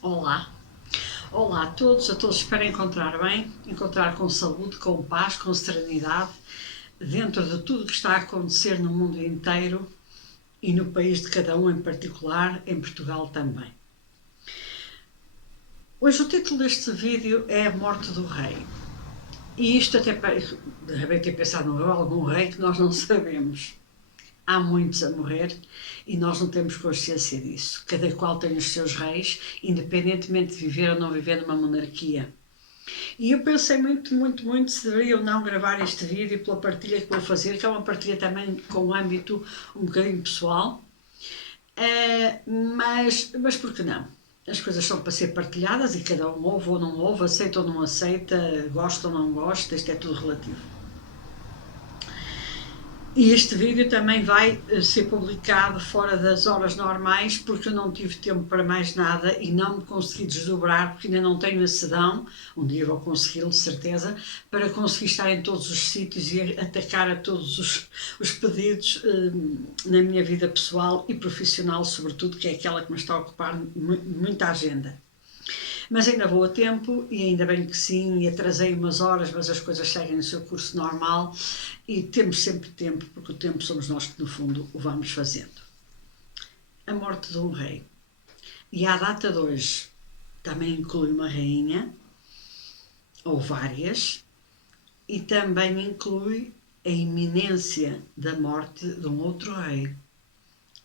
Olá, olá a todos espero encontrar bem, encontrar com saúde, com paz, com serenidade, dentro de tudo que está a acontecer no mundo inteiro e no país de cada um em particular, em Portugal também. Hoje o título deste vídeo é A Morte do Rei. E isto até devem ter pensado em algum rei que nós não sabemos. Há muitos a morrer e nós não temos consciência disso. Cada qual tem os seus reis, independentemente de viver ou não viver numa monarquia. E eu pensei muito se deveria ou não gravar este vídeo pela partilha que vou fazer, que é uma partilha também com um âmbito um bocadinho pessoal. Mas por que não? As coisas são para ser partilhadas e cada um ouve ou não ouve, aceita ou não aceita, gosta ou não gosta, isto é tudo relativo. E este vídeo também vai ser publicado fora das horas normais, porque eu não tive tempo para mais nada e não me consegui desdobrar, porque ainda não tenho a sedão, um dia vou consegui-lo de certeza, para conseguir estar em todos os sítios e atacar a todos os pedidos na minha vida pessoal e profissional, sobretudo, que é aquela que me está a ocupar muita agenda. Mas ainda vou a tempo e ainda bem que sim, e atrasei umas horas, mas as coisas seguem o seu curso normal e temos sempre tempo, porque o tempo somos nós que no fundo o vamos fazendo. A morte de um rei. E à data de hoje também inclui uma rainha, ou várias, e também inclui a iminência da morte de um outro rei,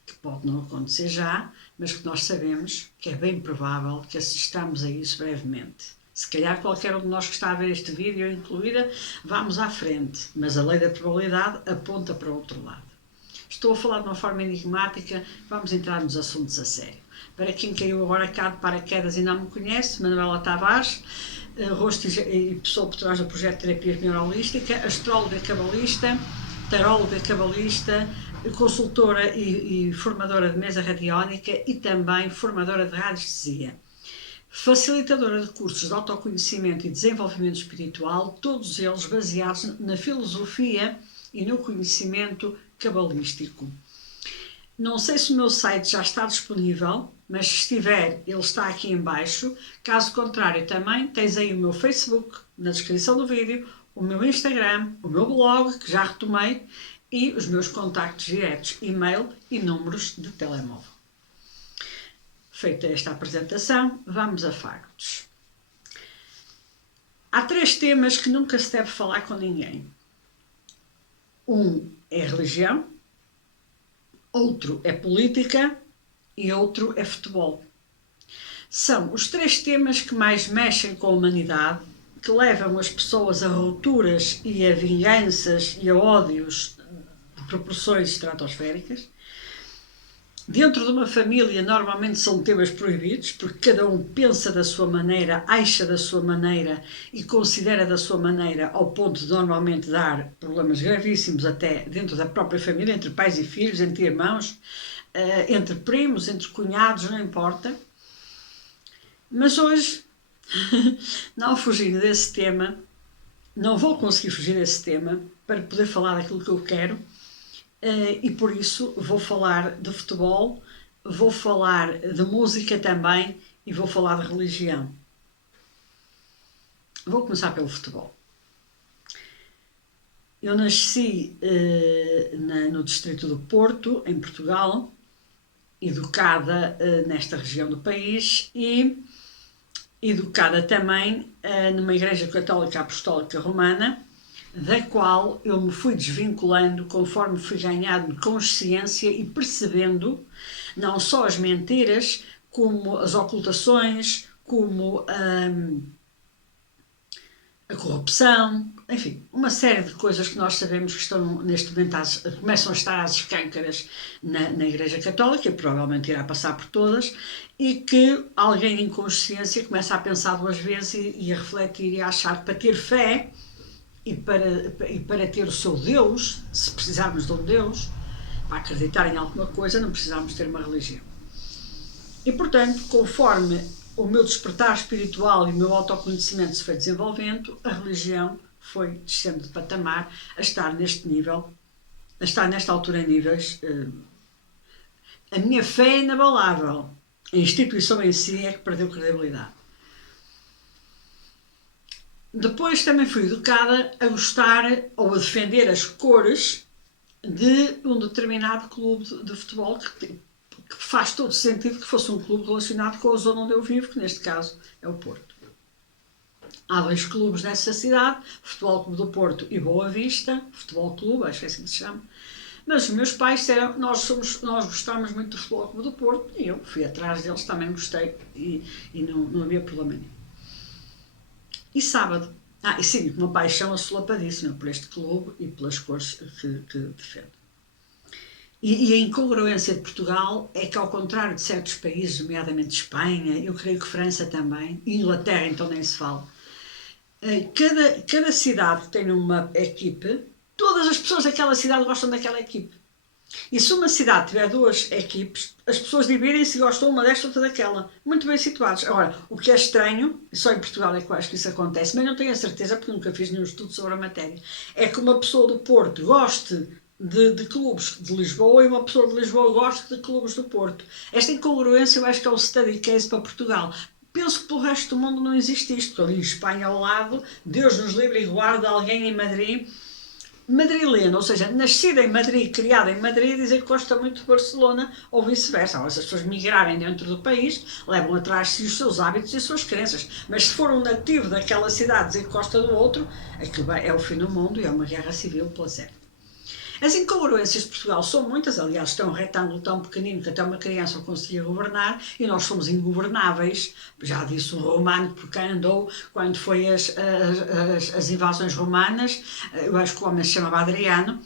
que pode não acontecer já, mas que nós sabemos que é bem provável que assistamos a isso brevemente. Se calhar qualquer um de nós que está a ver este vídeo, incluída, vamos à frente, mas a lei da probabilidade aponta para o outro lado. Estou a falar de uma forma enigmática, vamos entrar nos assuntos a sério. Para quem caiu agora cá de paraquedas e não me conhece, Manuela Tavares, rosto e pessoa por trás do projeto de terapia neuroholística, astróloga cabalista, taróloga cabalista, consultora e formadora de mesa radiónica e também formadora de radiestesia. Facilitadora de cursos de autoconhecimento e desenvolvimento espiritual, todos eles baseados na filosofia e no conhecimento cabalístico. Não sei se o meu site já está disponível, mas se estiver, ele está aqui em baixo. Caso contrário, também tens aí o meu Facebook na descrição do vídeo, o meu Instagram, o meu blog, que já retomei, e os meus contactos diretos, e-mail e números de telemóvel. Feita esta apresentação, vamos a factos. Há 3 temas que nunca se deve falar com ninguém. Um é religião, outro é política e outro é futebol. São os 3 temas que mais mexem com a humanidade, que levam as pessoas a rupturas e a vinganças e a ódios de proporções estratosféricas. Dentro de uma família normalmente são temas proibidos, porque cada um pensa da sua maneira, acha da sua maneira e considera da sua maneira, ao ponto de normalmente dar problemas gravíssimos até dentro da própria família, entre pais e filhos, entre irmãos, entre primos, entre cunhados, não importa. Mas hoje, não fugindo desse tema, não vou conseguir fugir desse tema para poder falar daquilo que eu quero, e por isso vou falar de futebol, vou falar de música também e vou falar de religião. Vou começar pelo futebol. Eu nasci no distrito do Porto, em Portugal, educada nesta região do país e educada também numa igreja católica apostólica romana, da qual eu me fui desvinculando conforme fui ganhando consciência e percebendo não só as mentiras, como as ocultações, como a corrupção, enfim, uma série de coisas que nós sabemos que estão neste momento, começam a estar às escâncaras na Igreja Católica, e provavelmente irá passar por todas, e que alguém em consciência começa a pensar 2 vezes e a refletir e a achar que para ter fé e para ter o seu Deus, se precisarmos de um Deus, para acreditar em alguma coisa, não precisamos ter uma religião. E, portanto, conforme o meu despertar espiritual e o meu autoconhecimento se foi desenvolvendo, a religião foi descendo de patamar a estar neste nível, a estar nesta altura em níveis. A minha fé é inabalável. A instituição em si é que perdeu credibilidade. Depois também fui educada a gostar ou a defender as cores de um determinado clube de futebol que faz todo sentido que fosse um clube relacionado com a zona onde eu vivo, que neste caso é o Porto. Há 2 clubes nessa cidade, Futebol Clube do Porto e Boa Vista, Futebol Clube, acho que é assim que se chama. Mas os meus pais disseram, nós gostamos muito do Futebol Clube do Porto, e eu fui atrás deles, também gostei, e não havia problema nenhum. E sábado, e sim, uma paixão assolapadíssima por este clube e pelas cores que defendo. E a incongruência de Portugal é que, ao contrário de certos países, nomeadamente Espanha, eu creio que França também, e Inglaterra então nem se fala, cada cidade que tem uma equipe, todas as pessoas daquela cidade gostam daquela equipe. E se uma cidade tiver 2 equipes, as pessoas dividem-se e gostam uma desta ou outra daquela. Muito bem situados. Agora, o que é estranho, e só em Portugal é que eu acho que isso acontece, mas não tenho a certeza porque nunca fiz nenhum estudo sobre a matéria, é que uma pessoa do Porto goste de clubes de Lisboa e uma pessoa de Lisboa goste de clubes do Porto. Esta incongruência eu acho que é o study case para Portugal. Penso que pelo resto do mundo não existe isto. Ali em Espanha ao lado, Deus nos livre e guarde alguém em Madrid, madrileno, ou seja, nascida em Madrid, criada em Madrid, dizer que gosta muito de Barcelona ou vice-versa. Se as pessoas migrarem dentro do país, levam atrás de si os seus hábitos e as suas crenças. Mas se for um nativo daquela cidade dizer que gosta do outro, aquilo é o fim do mundo e é uma guerra civil pela certa. As incongruências de Portugal são muitas, aliás, tem um retângulo tão pequenino que até uma criança o conseguia governar e nós somos ingovernáveis. Já disse um romano por quem andou quando foi as invasões romanas, eu acho que o homem se chamava Adriano,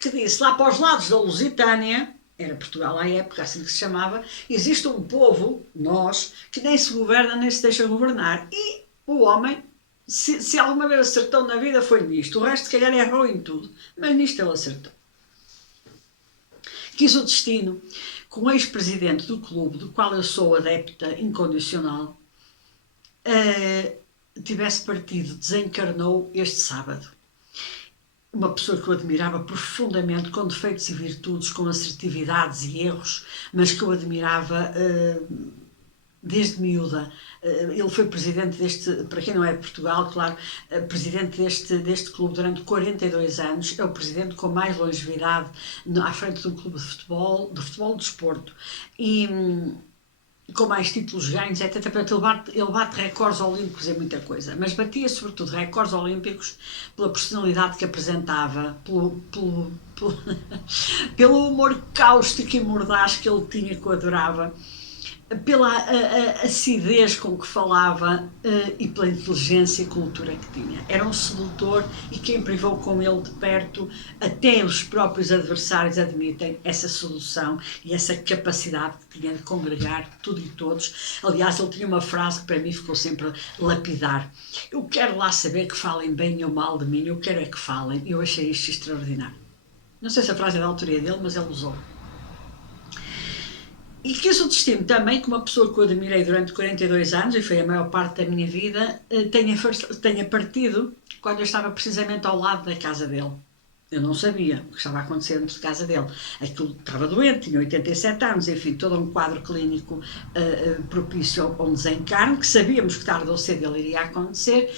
que disse lá para os lados da Lusitânia, era Portugal à época, assim que se chamava, existe um povo, nós, que nem se governa nem se deixa governar. E o homem, se alguma vez acertou na vida, foi nisto. O resto, se calhar, errou em tudo, mas nisto ele acertou. Quis o destino que um ex-presidente do clube, do qual eu sou adepta incondicional, tivesse partido, desencarnou este sábado. Uma pessoa que eu admirava profundamente, com defeitos e virtudes, com assertividades e erros, mas que eu admirava desde miúda. Ele foi presidente para quem não é de Portugal, claro, presidente deste clube durante 42 anos, é o presidente com mais longevidade à frente de um clube de futebol do desporto, e com mais títulos ganhos, etc. Ele bate recordes olímpicos em muita coisa, mas batia sobretudo recordes olímpicos pela personalidade que apresentava, pelo humor cáustico e mordaz que ele tinha, que eu adorava, pela acidez com que falava e pela inteligência e cultura que tinha. Era um sedutor e quem privou com ele de perto, até os próprios adversários admitem essa sedução e essa capacidade que tinha de congregar tudo e todos. Aliás, ele tinha uma frase que para mim ficou sempre lapidar. Eu quero lá saber que falem bem ou mal de mim, eu quero é que falem. Eu achei isto extraordinário. Não sei se a frase é da autoria dele, mas ele usou. E quis o destino também que uma pessoa que eu admirei durante 42 anos, e foi a maior parte da minha vida, tenha partido quando eu estava precisamente ao lado da casa dele. Eu não sabia o que estava acontecendo dentro de casa dele. Aquilo estava doente, tinha 87 anos, enfim, todo um quadro clínico propício a um desencarne, que sabíamos que tarde ou cedo ele iria acontecer,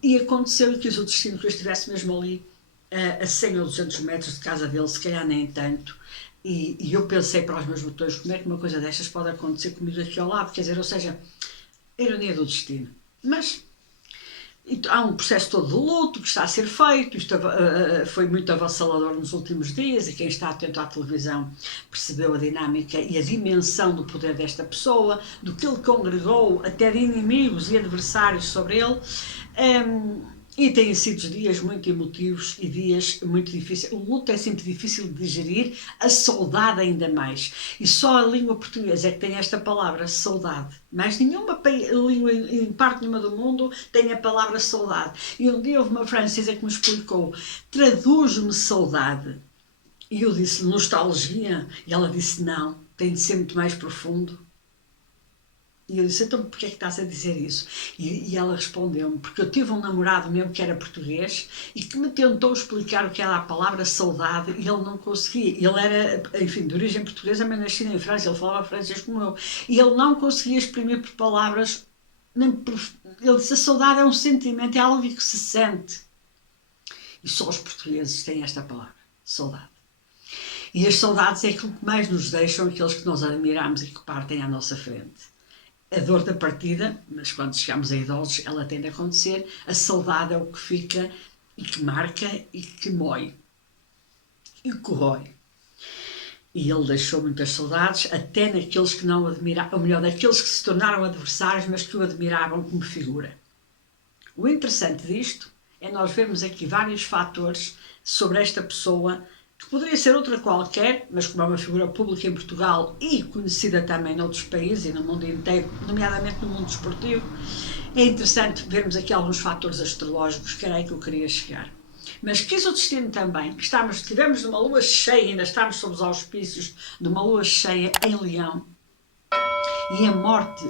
e aconteceu e quis o destino que eu estivesse mesmo ali, a 100 ou 200 metros de casa dele, se calhar nem tanto. E eu pensei para os meus botões, como é que uma coisa destas pode acontecer comigo aqui ao lado? Quer dizer, ou seja, ironia do destino. Mas há um processo todo de luto que está a ser feito, isto foi muito avassalador nos últimos dias, e quem está atento à televisão percebeu a dinâmica e a dimensão do poder desta pessoa, do que ele congregou, até de inimigos e adversários sobre ele. E têm sido dias muito emotivos e dias muito difíceis. O luto é sempre difícil de digerir, a saudade ainda mais. E só a língua portuguesa é que tem esta palavra, saudade. Mais nenhuma língua, em parte nenhuma do mundo, tem a palavra saudade. E um dia houve uma francesa que me explicou, traduz-me saudade. E eu disse, nostalgia? E ela disse, não, tem de ser muito mais profundo. E eu disse, então porquê é que estás a dizer isso? E ela respondeu-me, porque eu tive um namorado meu que era português e que me tentou explicar o que era a palavra saudade e ele não conseguia. Ele era, enfim, de origem portuguesa, mas nascido em França, ele falava francês como eu. E ele não conseguia exprimir por palavras, nem por... Ele disse, a saudade é um sentimento, é algo que se sente. E só os portugueses têm esta palavra, saudade. E as saudades é aquilo que mais nos deixam, aqueles que nós admiramos e que partem à nossa frente. A dor da partida, mas quando chegamos a idosos, ela tende a acontecer. A saudade é o que fica e que marca e que mói e corrói. E ele deixou muitas saudades, até naqueles que não admiravam, ou melhor, daqueles que se tornaram adversários, mas que o admiravam como figura. O interessante disto é nós vermos aqui vários fatores sobre esta pessoa, que poderia ser outra qualquer, mas como é uma figura pública em Portugal e conhecida também noutros países e no mundo inteiro, nomeadamente no mundo desportivo, é interessante vermos aqui alguns fatores astrológicos, que era aí que eu queria chegar. Mas quis o destino também, que tivemos numa lua cheia, ainda estamos sob os auspícios de uma lua cheia em Leão, e a morte,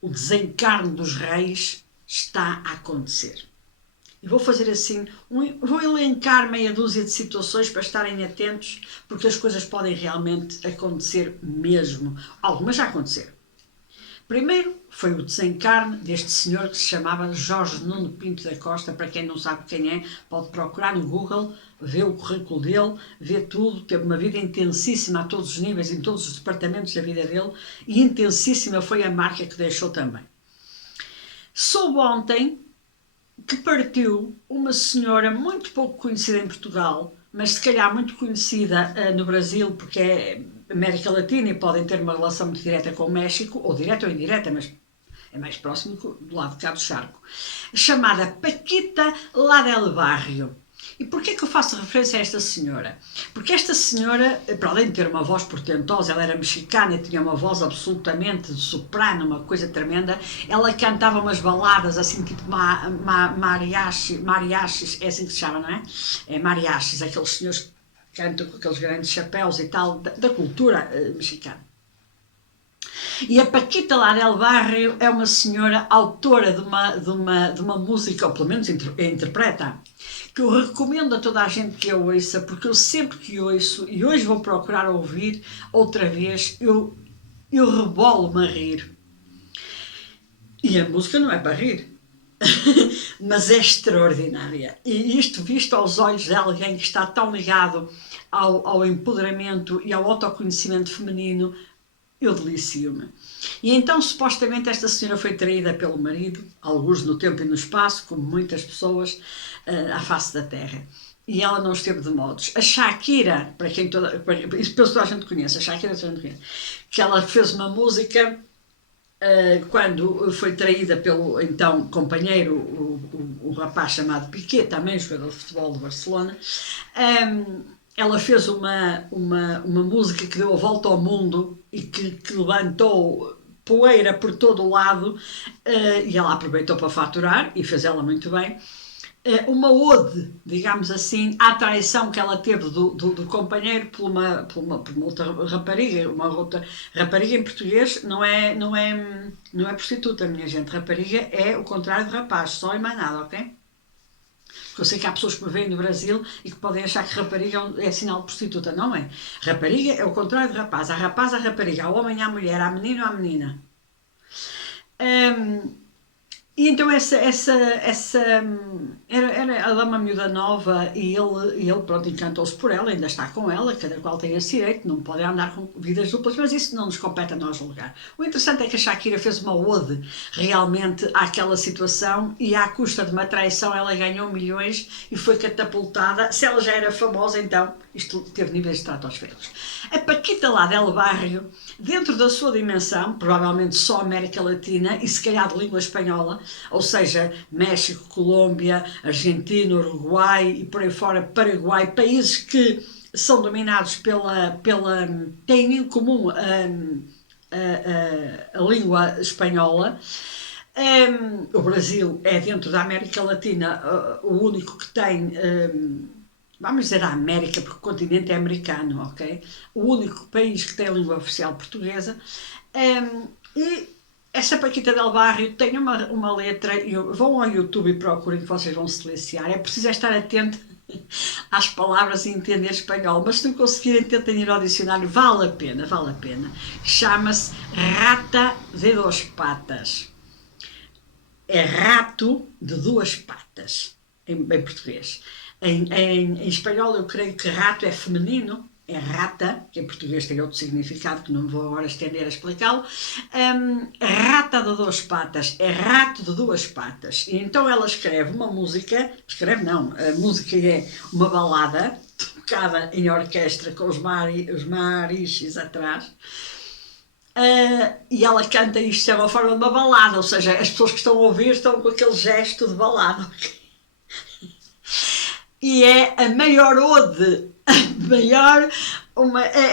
o desencarne dos reis, está a acontecer. E vou fazer assim, vou elencar meia dúzia de situações para estarem atentos, porque as coisas podem realmente acontecer mesmo. Algumas já aconteceram. Primeiro foi o desencarne deste senhor que se chamava Jorge Nuno Pinto da Costa. Para quem não sabe quem é, pode procurar no Google, ver o currículo dele, ver tudo. Teve uma vida intensíssima a todos os níveis, em todos os departamentos da vida dele, e intensíssima foi a marca que deixou também. Soube ontem que partiu uma senhora muito pouco conhecida em Portugal, mas se calhar muito conhecida no Brasil, porque é América Latina e podem ter uma relação muito direta com o México, ou direta ou indireta, mas é mais próximo do lado de cá do charco, chamada Paquita La del Barrio. E porquê que eu faço referência a esta senhora? Porque esta senhora, para além de ter uma voz portentosa, ela era mexicana e tinha uma voz absolutamente de soprano, uma coisa tremenda. Ela cantava umas baladas assim, tipo mariachis, é assim que se chama, não é? É mariachis, aqueles senhores que cantam com aqueles grandes chapéus e tal, da cultura mexicana. E a Paquita La del Barrio é uma senhora autora de uma música, ou pelo menos interpreta, que eu recomendo a toda a gente que a ouça, porque eu sempre que ouço, e hoje vou procurar ouvir outra vez, eu rebolo-me a rir. E a música não é para rir, mas é extraordinária. E isto visto aos olhos de alguém que está tão ligado ao empoderamento e ao autoconhecimento feminino, eu delicio-me. E então, supostamente, esta senhora foi traída pelo marido, alguns no tempo e no espaço, como muitas pessoas à face da terra. E ela não esteve de modos. A Shakira, para quem isso toda a gente conhece, a Shakira toda a gente conhece, que ela fez uma música quando foi traída pelo então companheiro, o rapaz chamado Piqué, também jogador de futebol do Barcelona. Ela fez uma música que deu a volta ao mundo e que levantou poeira por todo o lado, e ela aproveitou para faturar, e fez ela muito bem, uma ode, digamos assim, à traição que ela teve do companheiro por uma outra rapariga. Uma outra rapariga em português não é prostituta, minha gente. Rapariga é o contrário de rapaz, só e mais nada, ok? Porque eu sei que há pessoas que me veem no Brasil e que podem achar que rapariga é sinal de prostituta. Não é. Rapariga é o contrário de rapaz. Há rapaz, há rapariga. Há homem, há mulher. Há menino, há menina. E então ela é uma miúda nova e ele pronto, encantou-se por ela, ainda está com ela, cada qual tem esse direito, não podem andar com vidas duplas, mas isso não nos compete a nós julgar. O interessante é que a Shakira fez uma ode realmente àquela situação e à custa de uma traição ela ganhou milhões e foi catapultada. Se ela já era famosa, então isto teve níveis estratosféricos. A Paquita La del Barrio, dentro da sua dimensão, provavelmente só América Latina e se calhar de língua espanhola, ou seja, México, Colômbia, Argentina, Uruguai e por aí fora, Paraguai, países que são dominados têm em comum a língua espanhola. O Brasil é, dentro da América Latina, o único que tem, vamos dizer a América, porque o continente é americano, ok? O único país que tem a língua oficial portuguesa. E essa Paquita Del Barrio tem uma letra, vão ao YouTube e procurem que vocês vão se deliciar. É preciso estar atento às palavras e entender espanhol, mas se não conseguirem, tentem ir ao dicionário, vale a pena, vale a pena. Chama-se Rata de Dos Patas. É rato de duas patas, em português. Em espanhol eu creio que rato é feminino, é rata, que em português tem outro significado que não vou agora estender a explicá-lo. Rata de duas patas, é rato de duas patas. E então ela escreve uma música, escreve não, a música é uma balada, tocada em orquestra com os mariachis atrás. E ela canta isto de uma forma de uma balada, ou seja, as pessoas que estão a ouvir estão com aquele gesto de balada. E é a maior ode,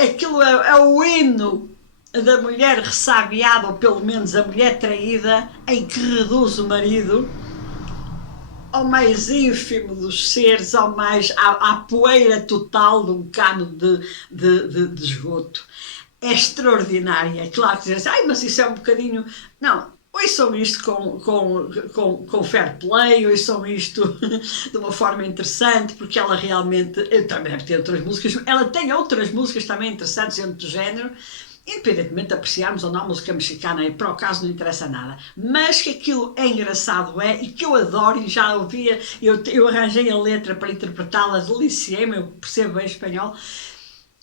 aquilo é o hino da mulher ressabiada, ou pelo menos a mulher traída, em que reduz o marido ao mais ínfimo dos seres, à poeira total de um cano de esgoto. É extraordinária. Claro que dizem assim, mas isso é um bocadinho... Não, ouçam isto com fair play, ouçam isto de uma forma interessante, porque ela realmente... Também deve ter outras músicas. Ela tem outras músicas também interessantes dentro do género, independentemente de apreciarmos ou não a música mexicana, e para o caso não interessa nada. Mas que aquilo é engraçado e que eu adoro, e já ouvia, eu arranjei a letra para interpretá-la, deliciei-me, eu percebo bem espanhol.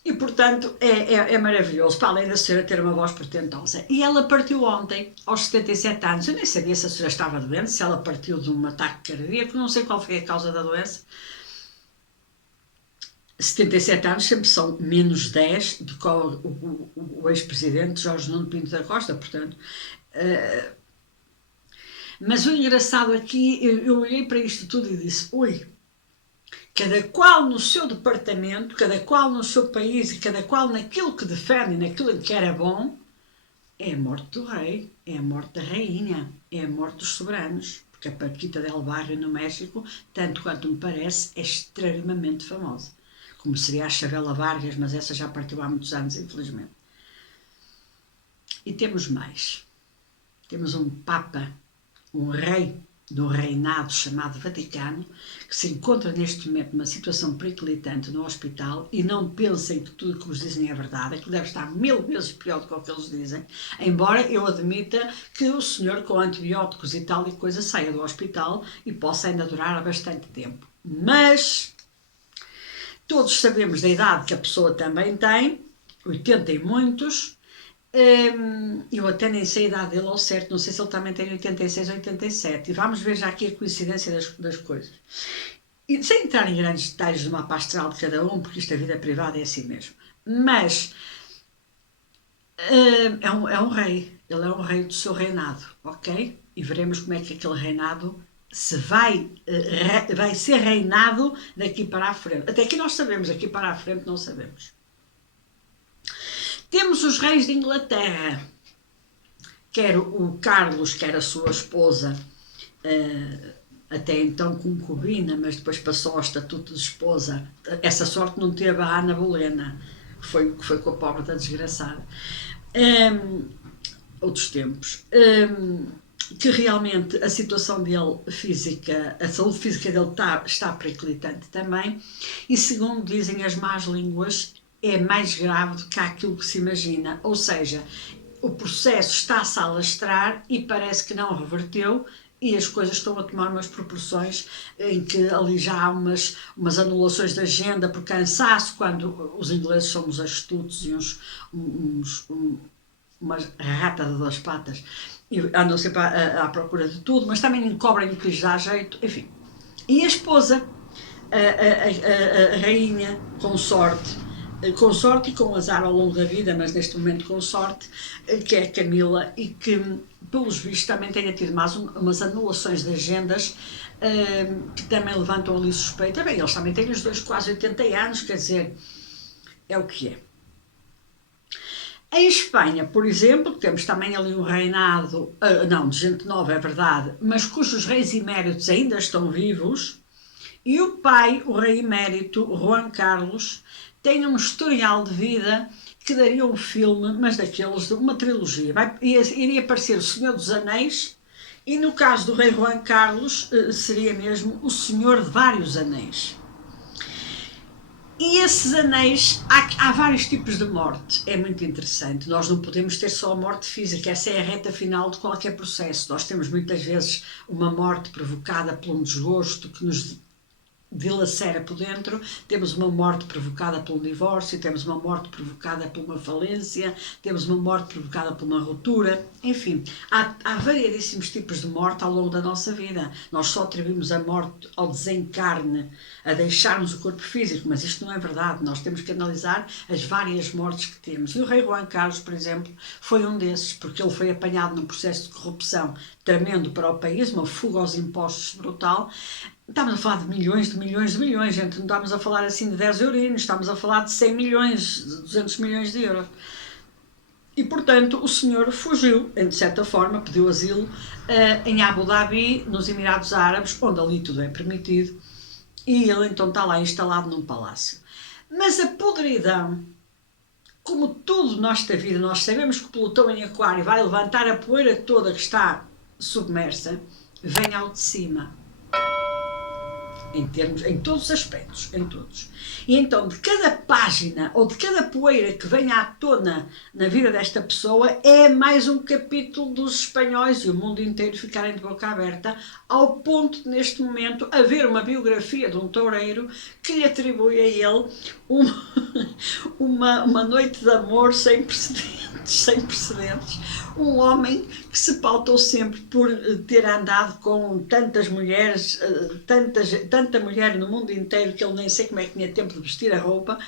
E, portanto, é maravilhoso, para além da senhora ter uma voz portentosa. E ela partiu ontem, aos 77 anos. Eu nem sabia se a senhora estava doente, se ela partiu de um ataque cardíaco, não sei qual foi a causa da doença. 77 anos sempre são menos 10 do que o ex-presidente Jorge Nuno Pinto da Costa, portanto... Mas o engraçado aqui, eu olhei para isto tudo e disse, ui... Cada qual no seu departamento, cada qual no seu país e cada qual naquilo que defende e naquilo em que era bom, é a morte do rei, é a morte da rainha, é a morte dos soberanos. Porque a Paquita del Barrio no México, tanto quanto me parece, é extremamente famosa. Como seria a Chavela Vargas, mas essa já partiu há muitos anos, infelizmente. E temos mais. Temos um Papa, um rei do reinado chamado Vaticano, que se encontra neste momento numa situação periclitante no hospital, e não pensem que tudo o que vos dizem é verdade, aquilo deve estar 1000 vezes pior do que o que eles dizem, embora eu admita que o senhor com antibióticos e tal e coisa saia do hospital e possa ainda durar bastante tempo. Mas todos sabemos da idade que a pessoa também tem, 80 e muitos. Eu até nem sei a idade dele ao certo, não sei se ele também tem 86 ou 87, e vamos ver já aqui a coincidência das coisas. E sem entrar em grandes detalhes do mapa astral de cada um, porque isto a vida privada é assim mesmo, mas é um rei, ele é um rei do seu reinado, ok? E veremos como é que aquele reinado se vai ser reinado daqui para a frente. Até aqui nós sabemos, daqui para a frente não sabemos. Temos os reis de Inglaterra, quer o Carlos, quer a sua esposa, até então concubina, mas depois passou ao estatuto de esposa. Essa sorte não teve a Ana Bolena, que foi com a pobre da desgraçada. Outros tempos. Que realmente a situação dele física, a saúde física dele está periclitante também, e segundo dizem as más línguas, é mais grave do que aquilo que se imagina, ou seja, o processo está-se a alastrar e parece que não reverteu, e as coisas estão a tomar umas proporções em que ali já há umas anulações da agenda por cansaço, quando os ingleses são uns astutos e umas rata de duas patas, e andam sempre à procura de tudo, mas também encobrem o que lhes dá jeito, enfim. E a esposa, a rainha, com sorte e com azar ao longo da vida, mas neste momento com sorte, que é a Camila, e que, pelos vistos, também tenha tido mais umas anulações de agendas que também levantam ali suspeita. Bem, eles também têm os dois quase 80 anos, quer dizer, é o que é. Em Espanha, por exemplo, temos também ali um reinado, de gente nova, é verdade, mas cujos reis eméritos ainda estão vivos, e o pai, o rei emérito, Juan Carlos, tem um historial de vida que daria um filme, mas daqueles, de uma trilogia. Iria aparecer o Senhor dos Anéis, e no caso do rei Juan Carlos, seria mesmo o Senhor de vários anéis. E esses anéis, há vários tipos de morte, é muito interessante. Nós não podemos ter só a morte física, essa é a reta final de qualquer processo. Nós temos muitas vezes uma morte provocada por um desgosto que nos dilacera por dentro, temos uma morte provocada por um divórcio, temos uma morte provocada por uma falência, temos uma morte provocada por uma ruptura, enfim, há variedíssimos tipos de morte ao longo da nossa vida. Nós só atribuímos a morte ao desencarne, a deixarmos o corpo físico, mas isto não é verdade. Nós temos que analisar as várias mortes que temos. E o rei Juan Carlos, por exemplo, foi um desses, porque ele foi apanhado num processo de corrupção tremendo para o país, uma fuga aos impostos brutal. Estamos a falar de milhões, gente. Não estamos a falar assim de 10 eurinhos, estamos a falar de 100 milhões, de 200 milhões de euros. E, portanto, o senhor fugiu, de certa forma, pediu asilo em Abu Dhabi, nos Emirados Árabes, onde ali tudo é permitido, e ele então está lá instalado num palácio. Mas a podridão, como tudo nesta vida, nós sabemos que o Plutão em Aquário vai levantar a poeira toda que está submersa, vem ao de cima. Em todos os aspectos, em todos. E então, de cada página ou de cada poeira que vem à tona na vida desta pessoa, é mais um capítulo dos espanhóis e o mundo inteiro ficarem de boca aberta, ao ponto de, neste momento, haver uma biografia de um toureiro que lhe atribui a ele uma noite de amor sem precedentes, um homem que se pautou sempre por ter andado com tantas mulheres, tanta mulher no mundo inteiro, que ele nem sei como é que tinha tempo de vestir a roupa.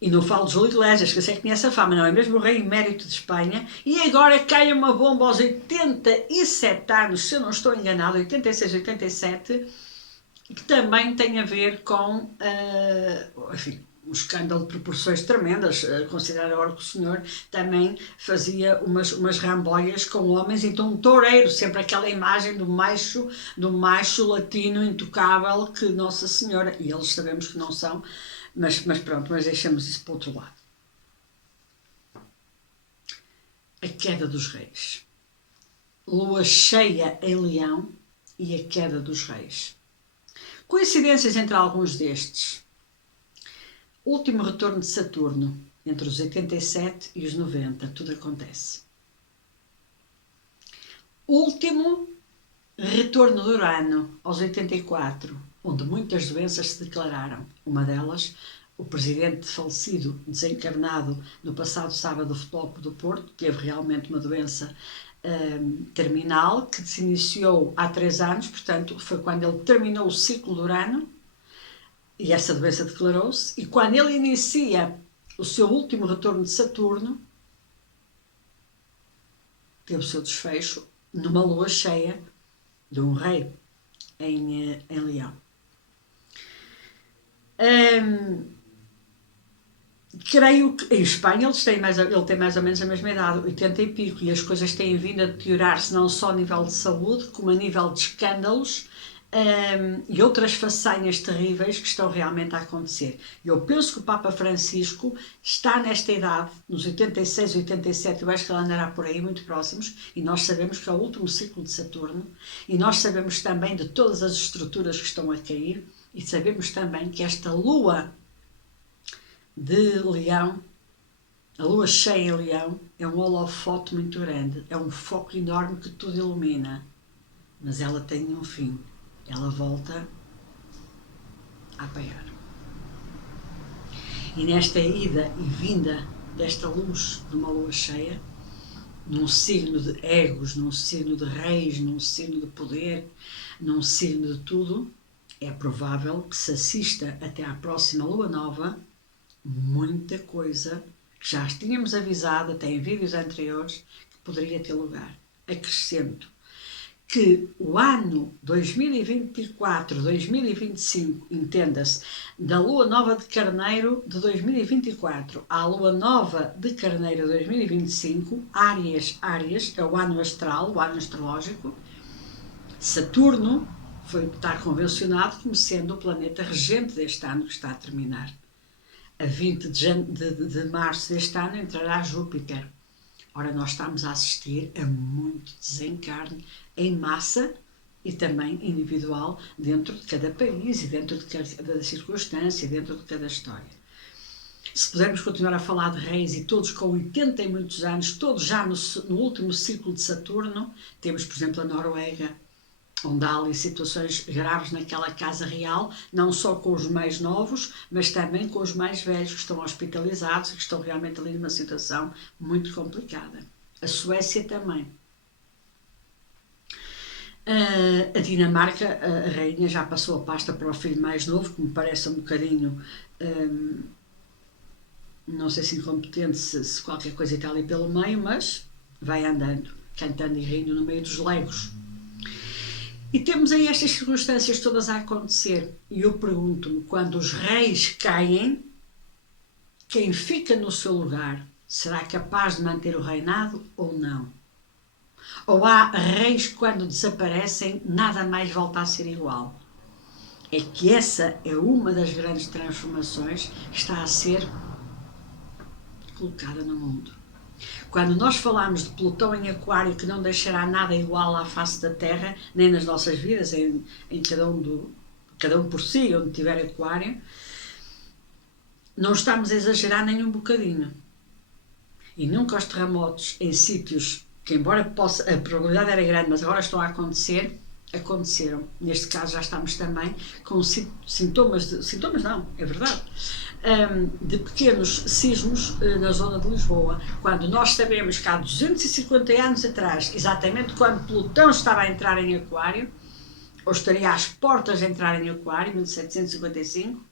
E não falo de Júlio Iglesias, que eu sei que tinha essa fama, não é mesmo o rei emérito de Espanha. E agora cai uma bomba aos 87 anos, se eu não estou enganado, 86, 87, que também tem a ver com, enfim, um escândalo de proporções tremendas. Considerar agora que o senhor também fazia umas ramboias com homens, então um toureiro, sempre aquela imagem do macho latino intocável, que Nossa Senhora, e eles sabemos que não são, mas pronto, mas deixamos isso para o outro lado. A queda dos reis. Lua cheia em Leão e a queda dos reis. Coincidências entre alguns destes. Último retorno de Saturno, entre os 87 e os 90, tudo acontece. Último retorno de Urano, aos 84, onde muitas doenças se declararam. Uma delas, o presidente falecido, desencarnado no passado sábado do Futebol Clube do Porto, teve realmente uma doença terminal, que se iniciou há 3 anos, portanto, foi quando ele terminou o ciclo de Urano, e essa doença declarou-se, e quando ele inicia o seu último retorno de Saturno, teve o seu desfecho numa lua cheia de um rei em Leão. Creio que em Espanha ele tem mais ou menos a mesma idade, 80 e pico, e as coisas têm vindo a deteriorar-se não só a nível de saúde, como a nível de escândalos, e outras façanhas terríveis que estão realmente a acontecer. Eu penso que o Papa Francisco está nesta idade, nos 86, 87, eu acho que ele andará por aí muito próximos, e nós sabemos que é o último ciclo de Saturno, e nós sabemos também de todas as estruturas que estão a cair, e sabemos também que esta lua de Leão, a lua cheia em Leão, é um holofote muito grande, é um foco enorme que tudo ilumina, mas ela tem um fim. Ela volta a apagar. E nesta ida e vinda desta luz de uma lua cheia, num signo de egos, num signo de reis, num signo de poder, num signo de tudo, é provável que se assista até à próxima lua nova muita coisa que já tínhamos avisado até em vídeos anteriores que poderia ter lugar. Acrescento que o ano 2024-2025, entenda-se, da Lua Nova de Carneiro de 2024 à Lua Nova de Carneiro de 2025, Áries, é o ano astral, o ano astrológico. Saturno está convencionado como sendo o planeta regente deste ano que está a terminar. A 20 de março deste ano entrará Júpiter. Ora, nós estamos a assistir a muito desencarne em massa e também individual dentro de cada país e dentro de cada circunstância, dentro de cada história. Se pudermos continuar a falar de reis e todos com 80 e muitos anos, todos já no último ciclo de Saturno, temos, por exemplo, a Noruega, onde há ali situações graves naquela casa real, não só com os mais novos, mas também com os mais velhos que estão hospitalizados e que estão realmente ali numa situação muito complicada. A Suécia também. A Dinamarca, a rainha já passou a pasta para o filho mais novo, que me parece um bocadinho, não sei se incompetente, se qualquer coisa está ali pelo meio, mas vai andando, cantando e rindo no meio dos leigos. E temos aí estas circunstâncias todas a acontecer. E eu pergunto-me, quando os reis caem, quem fica no seu lugar será capaz de manter o reinado ou não? Ou há reis que, quando desaparecem, nada mais volta a ser igual? É que essa é uma das grandes transformações que está a ser colocada no mundo. Quando nós falamos de Plutão em Aquário, que não deixará nada igual à face da Terra, nem nas nossas vidas, em cada um por si, onde tiver Aquário, não estamos a exagerar nem um bocadinho. E nunca os terremotos em sítios que, embora a probabilidade era grande, mas agora estão a acontecer, aconteceram. Neste caso já estamos também com sintomas não, é verdade, de pequenos sismos na zona de Lisboa, quando nós sabemos que há 250 anos atrás, exatamente quando Plutão estava a entrar em Aquário, ou estaria às portas de entrar em Aquário, 1755,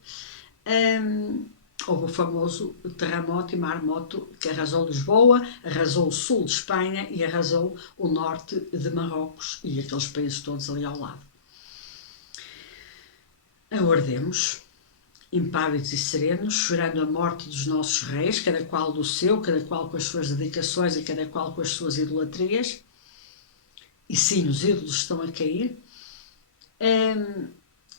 houve o famoso terremoto e maremoto que arrasou Lisboa, arrasou o sul de Espanha e arrasou o norte de Marrocos e aqueles países todos ali ao lado. Aguardemos, impávidos e serenos, chorando a morte dos nossos reis, cada qual do seu, cada qual com as suas dedicações e cada qual com as suas idolatrias. E sim, os ídolos estão a cair.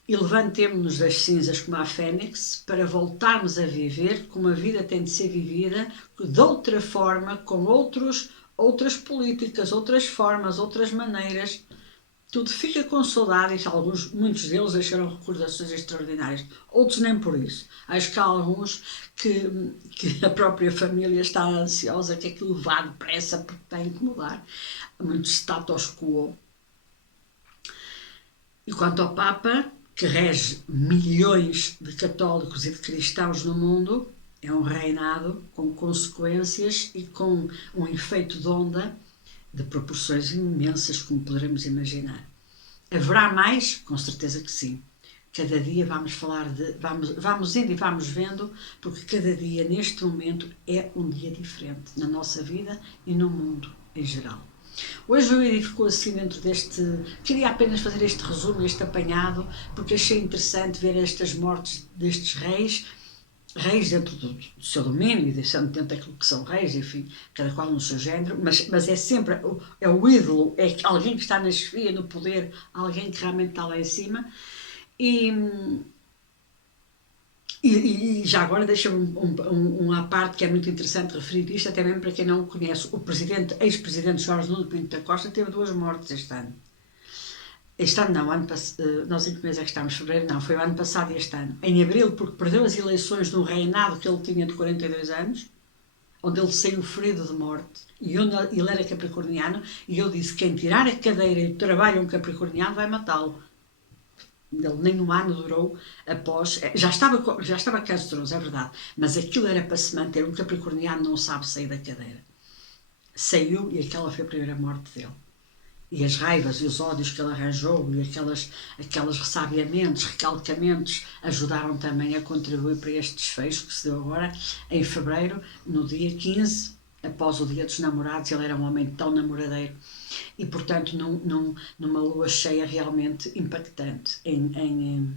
E levantemo-nos das cinzas como a fênix para voltarmos a viver como a vida tem de ser vivida, de outra forma, com outras políticas, outras formas, outras maneiras. Tudo fica com saudades, muitos deles deixaram recordações extraordinárias, outros nem por isso. Acho que há alguns que a própria família está ansiosa que aquilo vá depressa porque tem que mudar. Muito status quo. E quanto ao Papa, que rege milhões de católicos e de cristãos no mundo, é um reinado com consequências e com um efeito de onda de proporções imensas, como poderemos imaginar. Haverá mais? Com certeza que sim. Cada dia vamos indo e vamos vendo, porque cada dia, neste momento, é um dia diferente na nossa vida e no mundo em geral. Hoje o Iri ficou assim dentro deste... Queria apenas fazer este resumo, este apanhado, porque achei interessante ver estas mortes destes reis dentro do seu domínio, e deixando dentro daquilo que são reis, enfim, cada qual no seu género, mas é sempre, é o ídolo, é alguém que está na chefia, no poder, alguém que realmente está lá em cima. E já agora deixa-me à parte que é muito interessante referir isto, até mesmo para quem não o conhece. O ex-presidente Jorge Nuno Pinto da Costa teve 2 mortes este ano. Este ano não, nós em que mês é que estamos? Fevereiro? Não, foi o ano passado e este ano. Em abril, porque perdeu as eleições de um reinado que ele tinha de 42 anos, onde ele saiu ferido de morte. E ele era capricorniano, e eu disse, quem tirar a cadeira e o trabalho a um capricorniano vai matá-lo. Ele nem um ano durou após... Já estava canceroso, é verdade, mas aquilo era para se manter. Um capricorniano não sabe sair da cadeira. Saiu e aquela foi a primeira morte dele. E as raivas e os ódios que ele arranjou e aqueles ressabiamentos, recalcamentos ajudaram também a contribuir para este desfecho que se deu agora em fevereiro, no dia 15, após o dia dos namorados. Ele era um homem tão namoradeiro e, portanto, numa lua cheia realmente impactante em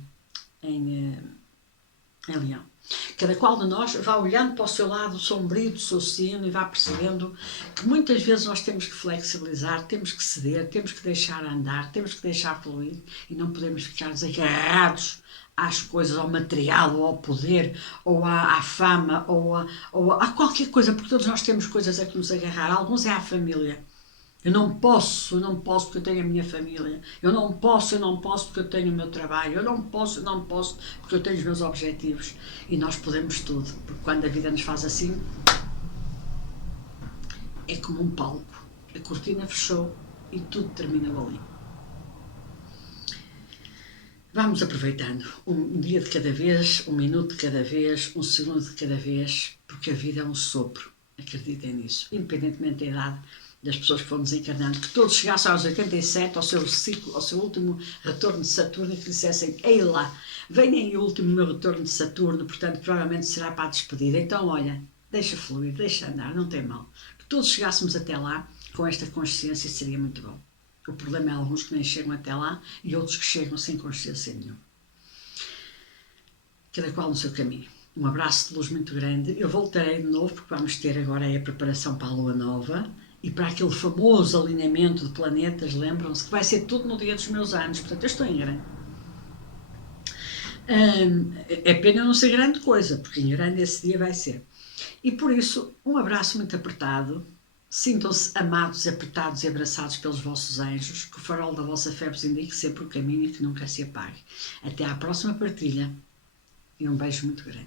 Leão. Cada qual de nós vá olhando para o seu lado sombrio do seu sino e vá percebendo que muitas vezes nós temos que flexibilizar, temos que ceder, temos que deixar andar, temos que deixar fluir e não podemos ficar agarrados às coisas, ao material, ou ao poder, ou à fama, ou a qualquer coisa, porque todos nós temos coisas a que nos agarrar. Alguns é à família. Eu não posso porque eu tenho a minha família. Eu não posso porque eu tenho o meu trabalho. Eu não posso porque eu tenho os meus objetivos. E nós podemos tudo, porque quando a vida nos faz assim, é como um palco. A cortina fechou e tudo terminou ali. Vamos aproveitando um dia de cada vez, um minuto de cada vez, um segundo de cada vez, porque a vida é um sopro. Acreditem nisso, independentemente da idade das pessoas que foram desencarnando, que todos chegassem aos 87, ao seu ciclo, ao seu último retorno de Saturno, e que dissessem: ei lá, vem aí o último meu retorno de Saturno, portanto provavelmente será para a despedida. Então olha, deixa fluir, deixa andar, não tem mal. Que todos chegássemos até lá com esta consciência seria muito bom. O problema é alguns que nem chegam até lá e outros que chegam sem consciência nenhuma. Cada qual no seu caminho. Um abraço de luz muito grande. Eu voltarei de novo porque vamos ter agora a preparação para a Lua Nova e para aquele famoso alinhamento de planetas, lembram-se, que vai ser tudo no dia dos meus anos, portanto eu estou em grande. É pena não ser grande coisa, porque em grande esse dia vai ser. E por isso, um abraço muito apertado. Sintam-se amados, apertados e abraçados pelos vossos anjos, que o farol da vossa fé vos indique sempre o caminho e que nunca se apague. Até à próxima partilha e um beijo muito grande.